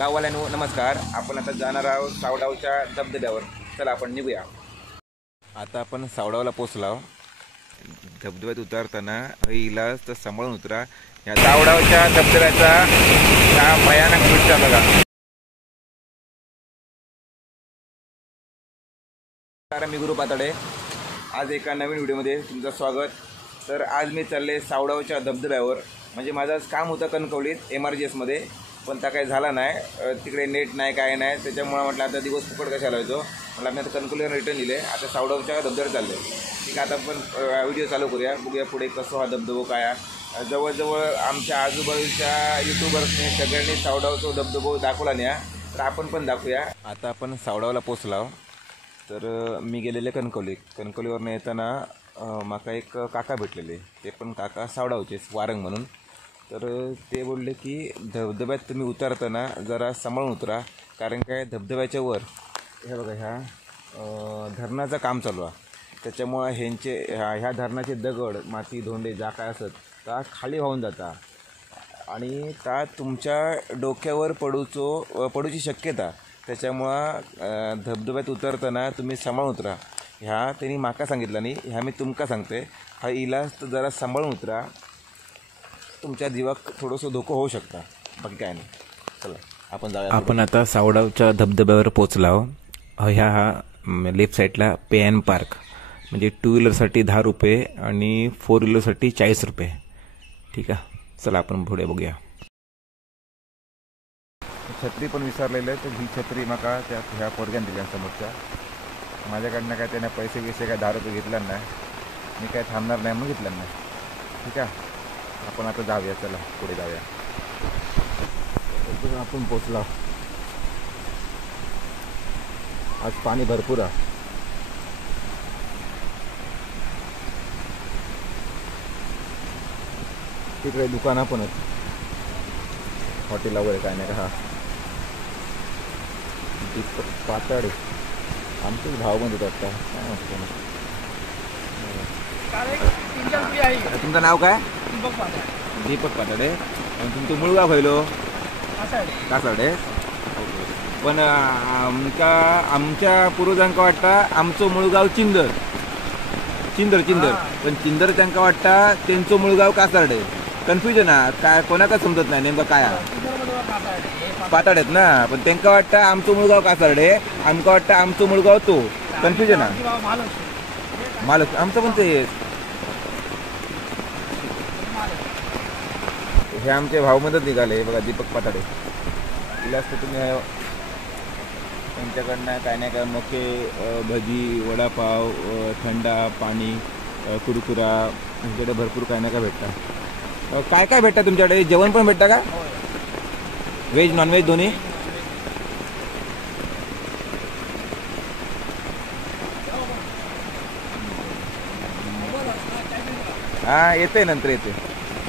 गाववाल्यांनो नमस्कार. आपण आता जाणार आहोत सावडावच्या धबधब्यावर. चला आपण निघूया. आता आपण सावडावला पोहोचलो. धबधब्यात उतरताना हिला तर सांभाळून उतरा. या सावडावच्या धबधब्याचा हा भयानक दृश्य बघा. मी गुरु पातळे. आज एका नवीन व्हिडिओमध्ये तुमचं स्वागत. तर आज मी चालले सावडावच्या धबधब्यावर. म्हणजे माझं काम होतं कणकवलीत MRGSमध्ये, पण त्या काही झाला नाही. तिकडे नेट नाही काय नाही, त्याच्यामुळे म्हटलं आता दिवस फुकट कशाला येतो. म्हटलं आम्ही आता कणकवलीवर रिटर्न दिले. आता सावडावच्या धबधब्यावर चाललो. ठीक आहे, आता आपण व्हिडिओ चालू करूया. बघूया पुढे कसं हा धबधबा काय आहे. जवळजवळ आमच्या आजूबाजूच्या यूट्यूबर्सने सगळ्यांनी सावडावचा धबधबा दाखवला नाही, तर आपण पण दाखवूया. आता आपण सावडावला पोचलो. तर मी गेलेले कणकवलीवरनं येताना माका एक काका भेटलेले. ते पण काका सावडावचेच, वारंग म्हणून. तर ते बोलले की धबधब्यात तुम्ही उतरताना जरा सांभाळून उतरा, कारण काय धबधब्याच्या वर हे बघा ह्या धरणाचं काम चालू आहे. त्याच्यामुळं ह्या धरणाचे दगड, माती, धोंडे ज्या काय असत त्या खाली वाहून जातात आणि त्या तुमच्या डोक्यावर पडूची शक्यता. त्याच्यामुळं धबधब्यात उतरताना तुम्ही सांभाळून उतरा. ह्या त्यांनी माका सांगितलं नाही, ह्या मी तुमका सांगते. हा इलाज तर जरा सांभाळून उतरा, तुमच्या जीवाक थोडंसं धोकं होऊ शकता, बाकी काय नाही. चला आपण जाऊया. आपण आता सावडावच्या धबधब्यावर पोचलो. ह्या लेफ्ट साईडला पे एन पार्क, म्हणजे 2 व्हीलरसाठी 10 रुपये आणि 4 व्हीलरसाठी 40 रुपये. ठीक आहे, चला आपण पुढे बघूया. छत्री पण विसरलेलं आहे, तर ही छत्री माका ह्या पोरग्यान दिल्या समोरच्या. माझ्याकडनं काय त्याने पैसे काय 10 रुपये घेतला नाही. मी काय थांबणार नाही म्हणून घेतलं नाही. ठीक आहे, आपण आता जाऊया. चला पुढे जाऊया. आपण पोचलो. आज पाणी भरपूर आहे. तिकडे दुकानं पण आहेत, हॉटेल वगैरे काय नाही का. पातळ आमचेच भाव पण देतात का काय म्हणतो. तुमचं नाव काय? दीपक पातळे. आणि तुमचं मूळ गाव खयलो? कासाडे. पण आमच्या पूर्वजांका वाटता आमचं मूळ गाव चिंदर. पण चिंदर त्यांना वाटता त्यांचं मूळ गाव कासारडे. कन्फ्युजन आहे काय, कोणाका समजत नाही नेमकं काय पाताडेत ना. पण त्यांना वाटतं आमचं मूळ गाव कासारडे, आमका वाटतं आमचं मूळ गाव तो. कन्फ्युजन आहे. मालक आमचं पण ते. हे आमचे भाऊमध्येच निघाले बघा, दीपक पाताडे. इलाज तर तुम्ही त्यांच्याकडनं काय नाही काय मके, भजी, वडापाव, थंडा पाणी, कुरकुरा, तुमच्याकडे भरपूर काय नाही काय भेटतं. काय काय भेटतं तुमच्याकडे? जेवण पण भेटतं का? व्हेज नॉनव्हेज दोन्ही? हां येते, नंतर येते.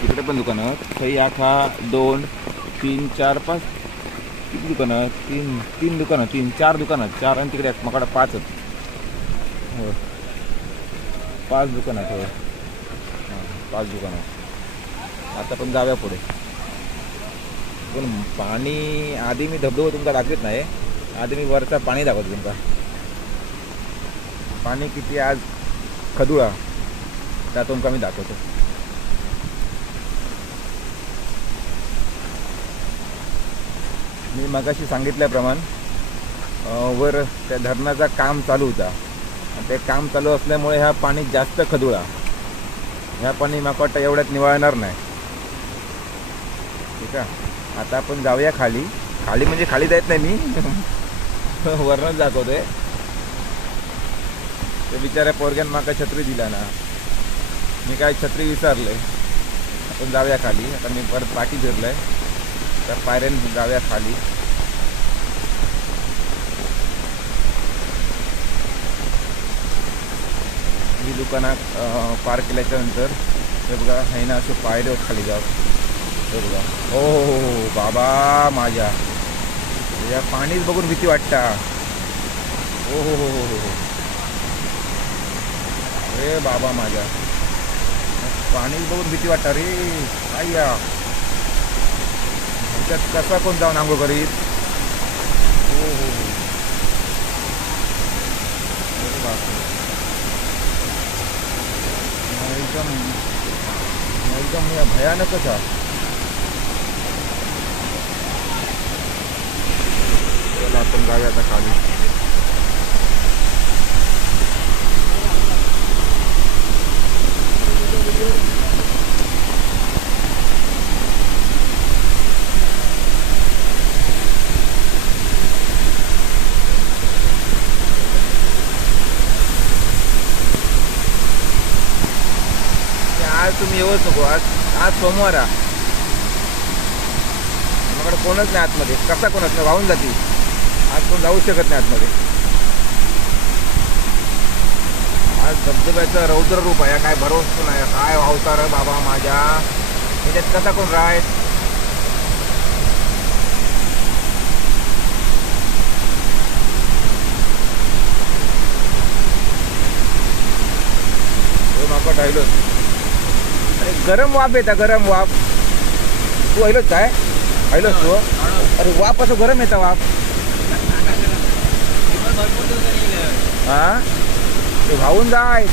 तिकडे पण दुकानं आहेत. 8, 2, 3, 4, 5 किती दुकानं? 3 दुकानं, 4 दुकानं. 4 आणि तिकडे आहेत माकडं 5 आहेत. हो 5 दुकानं आहेत. हो हां 5 दुकानं. आता पण जाऊया पुढे. पण पाणी आधी मी धबधबा तुमका दाखवत नाही, आधी मी वरचा पाणी दाखवतो तुमका. पाणी किती आज खदुळा त्या तुमका मी दाखवतो. मी मगाशी सांगितल्याप्रमाणे वर त्या धरणाचं काम चालू होता. ते काम चालू असल्यामुळे ह्या पाणी जास्त खदुळा. ह्या पाणी माका वाटतं एवढ्यात निवाळणार नाही. ठीक आहे, आता आपण जाऊया खाली. म्हणजे खाली जात नाही मी, वरनच दाखवतोय. ते बिचाऱ्या पोरग्यान माका छत्री दिला ना, मी काय छत्री विसरले. आपण जाऊया खाली. आता मी परत पाठी फिरलोय, त्या पायऱ्याने जाऊया खाली. ही दुकानात पार केल्याच्या नंतर हे बघा आहे ना, असे पायऱ्या खाली जाऊ. हे बघा, हो हो हो हो बाबा माझ्या, या पाणीच बघून भीती वाटता. हो हो हो हो हो रे बाबा माझ्या, पाणीच बघून भीती वाटता रे. अय्या ह्याच्यात कसा कोण जाऊन आंघोळ करीत. एकदम एकदम भयानकच आहे. चला आपण जाऊया आता खाली. आज तुम्ही येऊच नको. आज सोमवार आहे. माझ्याकडे कोणच नाही आतमध्ये. कसा कोणच नाही, वाहून जाते. आज कोण जाऊ शकत नाही आतमध्ये. आज धबधब्याचं रौद्र रूप आहे. काय भरोसा नाही. काय अवतार आहे बाबा माझ्या. त्याच्यात कसा कोण राय. नको राहिलोच. अरे गरम वाफ येता, गरम वाफ. तू ऐलोच काय ऐलोच तू. अरे वाफ असं गरम येता वाफ. हा ते वाहून जाय.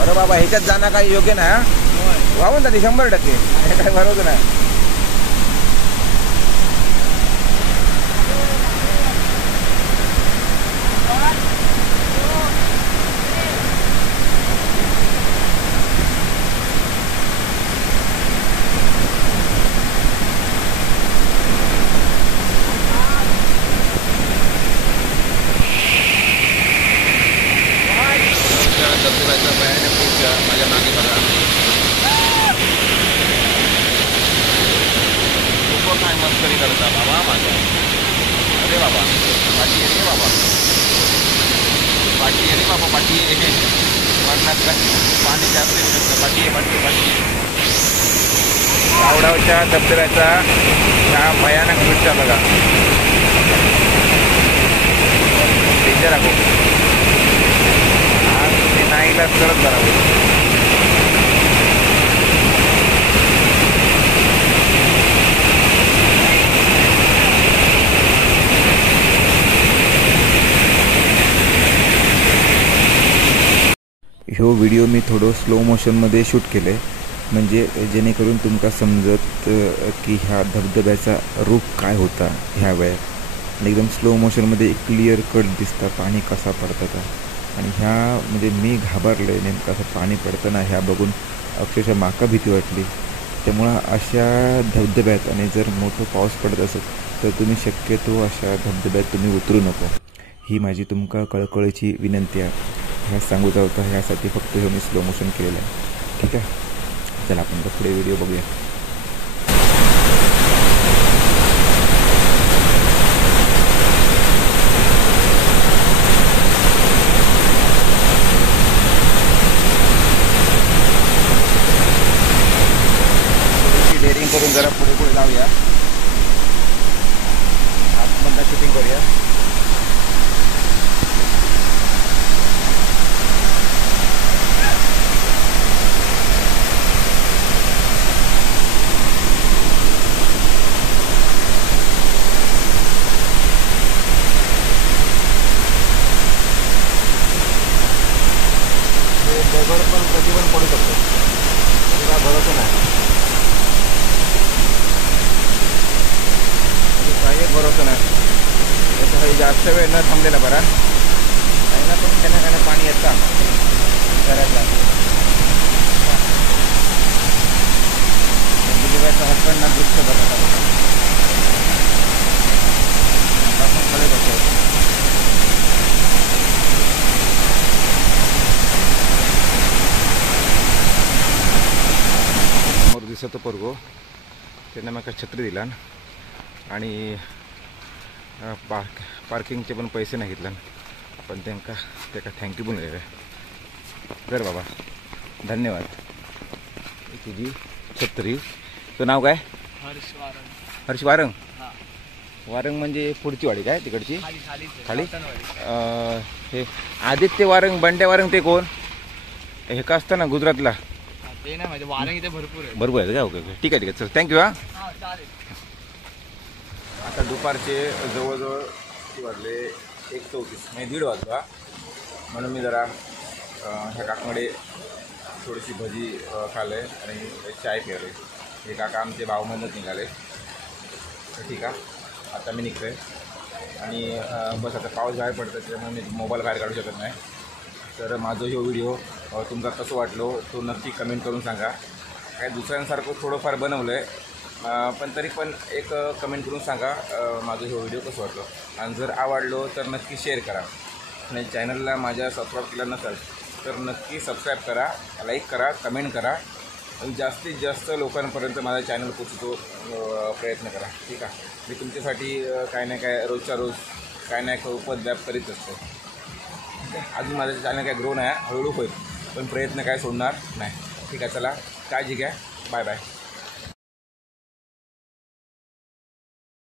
अरे बाबा ह्याच्यात जाणं काही योग्य नाही. वाहून जाते 100%. हे काय बरोबर नाही. माझ्या मागे बघा. खूप काय मस्करी करता बाबा माझ्या. अरे बाबा पाठी ये रे बाबा. पाठी ये रे बाबा. पाठी ये. मरणात काय पाणी जास्त येऊ शकतं. पाठी ये पाठी पाठी. सावडावच्या धबधब्याचा हा भयानक दृश्य बघा. डेंजर आहे. आज तुम्ही नाहीला करत बरोबर. ह्यो व्हिडिओ मी थोडं स्लो मोशनमध्ये शूट केले, म्हणजे जेणेकरून तुमका समजत की ह्या धबधब्याचा रूप काय होता ह्या वेळेत. एकदम स्लो मोशनमध्ये क्लिअर कट दिसतं पाणी कसा पडतं. आणि ह्या म्हणजे मी घाबरले नेमकं असं पाणी पडताना ह्या बघून अक्षरशः माका भीती वाटली. त्यामुळं अशा धबधब्यात आणि जर मोठं पाऊस पडत असेल तर तुम्ही शक्यतो अशा धबधब्यात तुम्ही उतरू नको. ही माझी तुमका कळकळीची विनंती आहे. ह्या सांगूचा होता, ह्यासाठी फक्त हे मी स्लो मोशन केलेलं आहे. ठीक आहे, चला आपण पुढे व्हिडिओ बघूया. डेअरिंग करून जरा पुढे पुढे जाऊया. आतमधनं शूटिंग करूया. दगड पण कधी पण पडू शकतो. काय भरोसा नाही. काही भरोसा नाही. तसं काही जास्त वेळ न थांबलेला बरा. काही ना पण त्यांना पाणी येतं घरातला. दिलीबाईचा हसबंड दृश्य बघत आपण खडे बसतो. समोर दिसतो पोरगो. त्यांना मग छत्री दिला आणि पार्किंगचे पण पैसे नाही घेतला. आपण त्यांना थँक्यू पण दिले. तर बाबा धन्यवाद. तुझी छत्री. तो नाव काय? हर्ष वारंग. वारंग म्हणजे पुढची वाडी काय तिकडची खाली. हे आदित्य वारंग, बंड्या वारंग ते कोण? हे का असतं ना गुजरातला. ते नाही माहिती. वारंग इथे भरपूर आहे. भरपूर आहे का? ओके ओके ठीक आहे ठीक आहे. चल थँक्यू. हा चालेल. आता दुपारचे जवळजवळ किती वाजले 1:34 म्हणजे 1:30 वाजला. म्हणून मी जरा ह्या काकांकडे थोडीशी भजी खाल्ले आणि चाय प्यायले. हे काका आमचे भावमधूनच निघाले. तर ठीक आहे, आता मी निघतो आहे आणि बस आता पाऊस बाहेर पडतं त्यामुळे मी मोबाईल बाहेर काढू शकत नाही. तर माझं हे व्हिडिओ तुमचा कसं वाटलो तो नक्की कमेंट करून सांगा. काय दुसऱ्यांसारखं थोडंफार बनवलं आहे, पण तरी पण एक कमेंट करून सांगा माझं हे व्हिडिओ कसं वाटलं. आणि जर आवडलो तर नक्की शेअर करा. आणि चॅनलला माझ्या सबस्क्राईब केलं नसेल तर नक्की सबस्क्राईब करा, लाईक करा, कमेंट करा आणि जास्तीत जास्त लोकांपर्यंत माझा चॅनल पोचतो प्रयत्न करा. ठीक आहे, मी तुमच्यासाठी काय ना काय रोजच्या रोज काय ना काय उपद्व्याप करीत असतो. अजून माझं चॅनल काय ग्रो नाही, हळूहळू होईल, पण प्रयत्न काय सोडणार नाही. ठीक आहे, चला काळजी घ्या, बाय बाय.